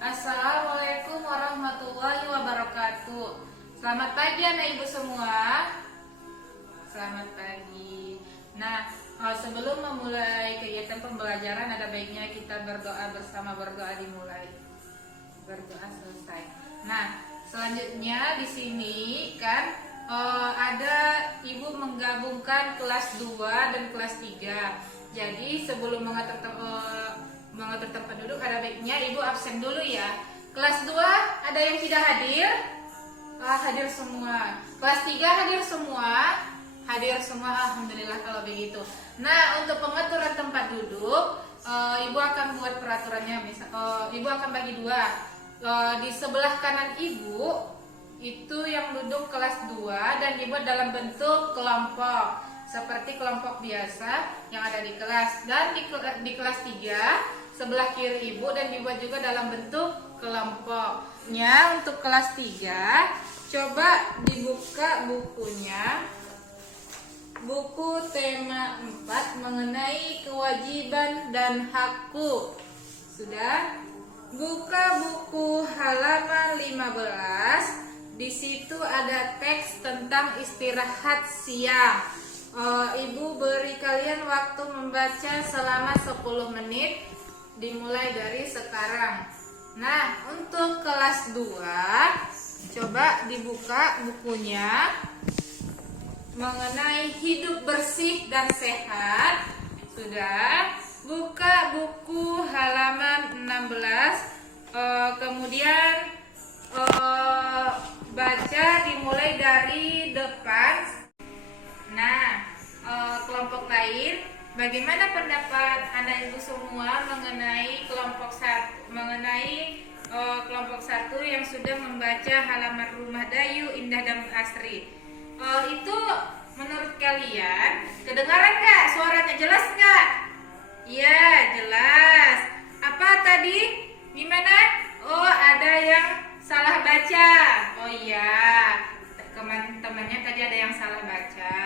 Assalamualaikum warahmatullahi wabarakatuh. Selamat pagi anak ibu semua. Selamat pagi. Sebelum memulai kegiatan pembelajaran ada baiknya kita berdoa bersama. Berdoa dimulai. Berdoa selesai. Selanjutnya di sini kan ada ibu menggabungkan kelas 2 dan kelas 3. Jadi sebelum mengatur tempat duduk ada baiknya ibu absen dulu ya. Kelas 2 ada yang tidak hadir? Hadir semua. Kelas 3 hadir semua? Hadir semua, alhamdulillah kalau begitu. Untuk pengaturan tempat duduk, ibu akan buat peraturannya. Ibu akan bagi dua. Di sebelah kanan ibu itu yang duduk kelas 2 dan dibuat dalam bentuk kelompok seperti kelompok biasa yang ada di kelas. Dan di kelas 3 sebelah kiri ibu dan dibuat juga dalam bentuk kelompoknya. Untuk kelas 3 coba dibuka bukunya, buku tema 4 mengenai kewajiban dan hakku. Sudah? Buka buku halaman 15. Di situ ada teks tentang istirahat siang. Ibu beri kalian waktu membaca selama 10 menit dimulai dari sekarang. Untuk kelas 2 coba dibuka bukunya mengenai hidup bersih dan sehat. Sudah? Buka buku halaman 16. Kemudian baca dimulai dari depan. Kelompok lain, bagaimana pendapat anak ibu semua mengenai kelompok satu yang sudah membaca halaman Rumah Dayu Indah dan Asri? Itu menurut kalian kedengaran nggak? Suaranya jelas nggak? Iya, jelas. Apa tadi? Gimana? Ada yang salah baca. Oh iya, teman-temannya tadi ada yang salah baca.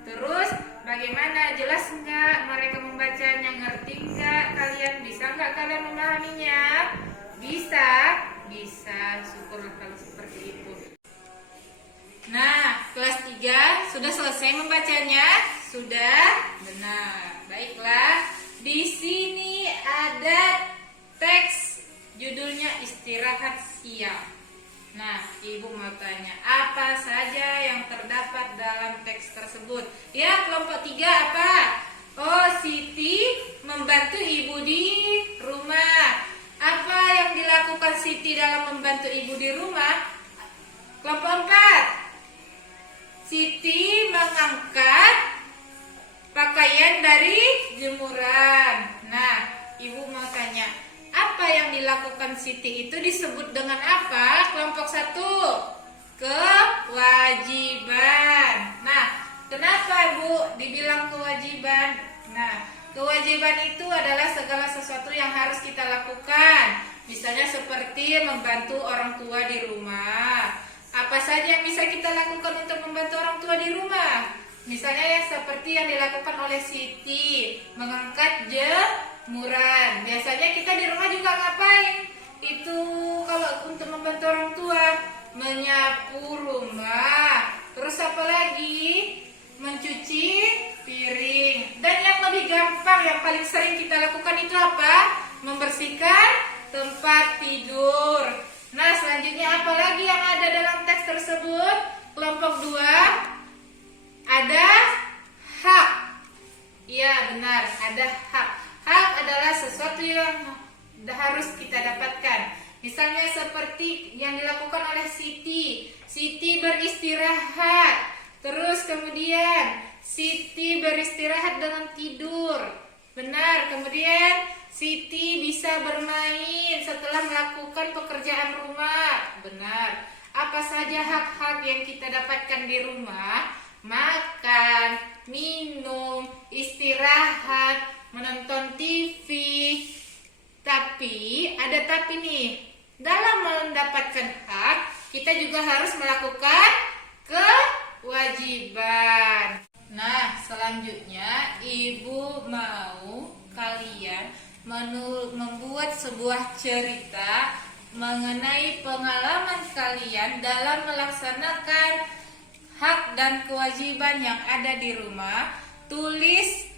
Terus bagaimana? Jelas nggak mereka membacanya? Ngerti nggak kalian? Bisa nggak kalian memahaminya? Bisa? Bisa, syukurlah kalau seperti itu. Kelas 3 sudah selesai membacanya? Sudah? Benar. Baiklah. Di sini ada teks judulnya istirahat siang. Ibu mau tanya, apa saja yang terdapat dalam teks tersebut? Ya, kelompok 3 apa? Siti membantu ibu di rumah. Apa yang dilakukan Siti dalam membantu ibu di rumah? Kelompok 4. Siti mengangkat pakaian dari jemuran. Ibu mau tanya, apa yang dilakukan Siti itu disebut dengan apa? Kelompok 1. Kewajiban. Kenapa Bu dibilang kewajiban? Kewajiban itu adalah segala sesuatu yang harus kita lakukan. Misalnya seperti membantu orang tua di rumah. Apa saja yang bisa kita lakukan untuk membantu orang tua di rumah? Misalnya seperti yang dilakukan oleh Siti, mengangkat jemuran. Biasanya kita di rumah juga ngapain? Itu kalau untuk membantu orang tua, menyapu rumah. Terus apa lagi? Mencuci piring. Dan yang lebih gampang, yang paling sering kita lakukan itu apa? Membersihkan tempat tidur. Selanjutnya apa lagi yang ada dalam teks tersebut? Kelompok 2 ada hak. Iya, benar, ada hak. Hak adalah sesuatu yang harus kita dapatkan. Misalnya seperti yang dilakukan oleh Siti. Siti beristirahat. Terus kemudian Siti beristirahat dengan tidur. Benar. Kemudian Siti bisa bermain setelah melakukan pekerjaan rumah. Benar. Apa saja hak-hak yang kita dapatkan di rumah? Makan, minum, istirahat, menonton TV. Tapi ada tapi nih, dalam mendapatkan hak kita juga harus melakukan kewajiban. Selanjutnya ibu mau kalian membuat sebuah cerita mengenai pengalaman kalian dalam melaksanakan hak dan kewajiban yang ada di rumah. Tulis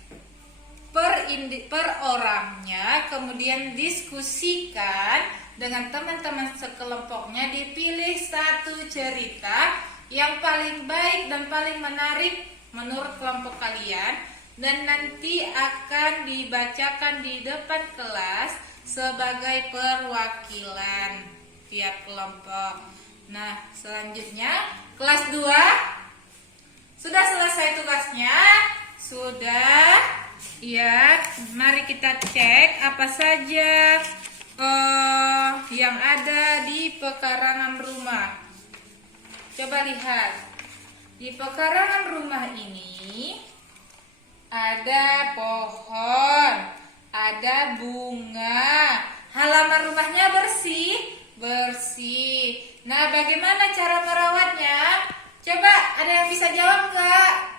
per orangnya, kemudian diskusikan dengan teman-teman sekelompoknya, dipilih satu cerita yang paling baik dan paling menarik menurut kelompok kalian, dan nanti akan dibacakan di depan kelas sebagai perwakilan tiap kelompok. Nah, selanjutnya kelas 2 sudah selesai tugasnya? Sudah. Ya, mari kita cek apa saja yang ada di pekarangan rumah. Coba lihat. Di pekarangan rumah ini ada pohon, ada bunga. Halaman rumahnya bersih? Bersih. Nah, bagaimana cara merawatnya? Coba ada yang bisa jawab nggak?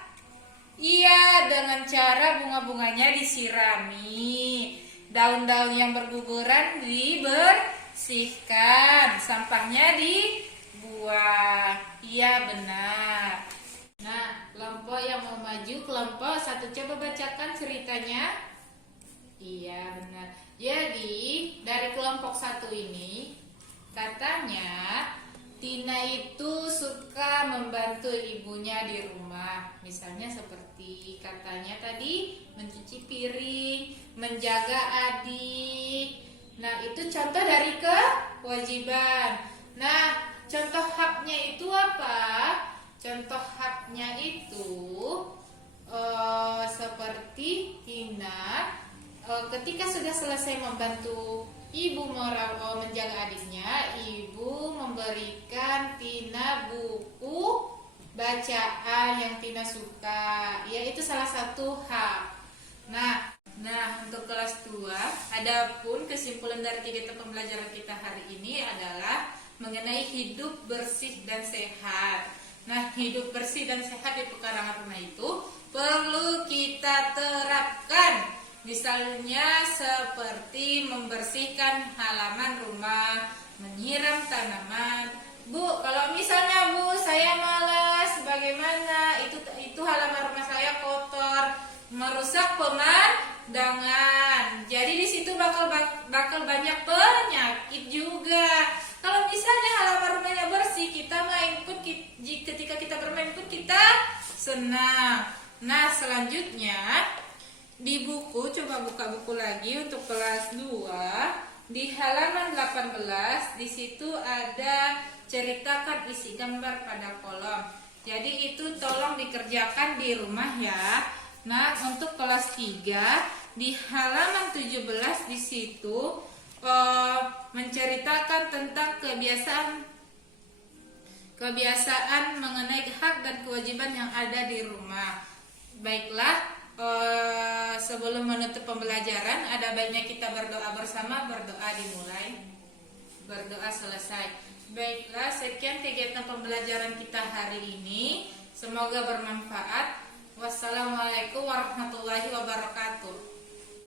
Iya, dengan cara bunga-bunganya disirami, daun-daun yang berguguran dibersihkan, sampahnya dibuang. Iya, benar. Nah, kelompok yang mau maju, kelompok 1, coba bacakan ceritanya. Iya, benar. Jadi, dari kelompok 1 ini, katanya Tina itu suka membantu ibunya di rumah. Misalnya seperti katanya tadi, mencuci piring, menjaga adik. Nah, itu contoh dari kewajiban. Nah, contoh haknya itu apa? Contoh haknya itu seperti Tina ketika sudah selesai membantu ibu menjaga adiknya, ibu memberikan Tina buku bacaan yang Tina suka. Ya, itu salah satu hak. Nah, untuk kelas 2, adapun kesimpulan dari kegiatan pembelajaran kita hari ini adalah mengenai hidup bersih dan sehat. Nah, hidup bersih dan sehat di pekarangan rumah itu perlu kita terapkan. Misalnya seperti membersihkan halaman rumah, menyiram tanaman. Bu, kalau misalnya Bu, saya malas, bagaimana? Itu halaman rumah saya kotor, merusak pemandangan. Jadi di situ bakal banyak penyakit juga. Kalau misalnya halaman rumahnya bersih, ketika kita bermain pun kita senang. Nah, selanjutnya di buku, coba buka buku lagi untuk kelas 2. Di halaman 18, di situ ada ceritakan isi gambar pada kolom. Jadi itu tolong dikerjakan di rumah ya. Nah, untuk kelas 3, di halaman 17 di situ menceritakan tentang kebiasaan mengenai hak dan kewajiban yang ada di rumah. Baiklah, sebelum menutup pembelajaran, ada baiknya kita berdoa bersama. Berdoa dimulai, berdoa selesai. Baiklah, sekian kegiatan pembelajaran kita hari ini. Semoga bermanfaat. Wassalamualaikum warahmatullahi wabarakatuh.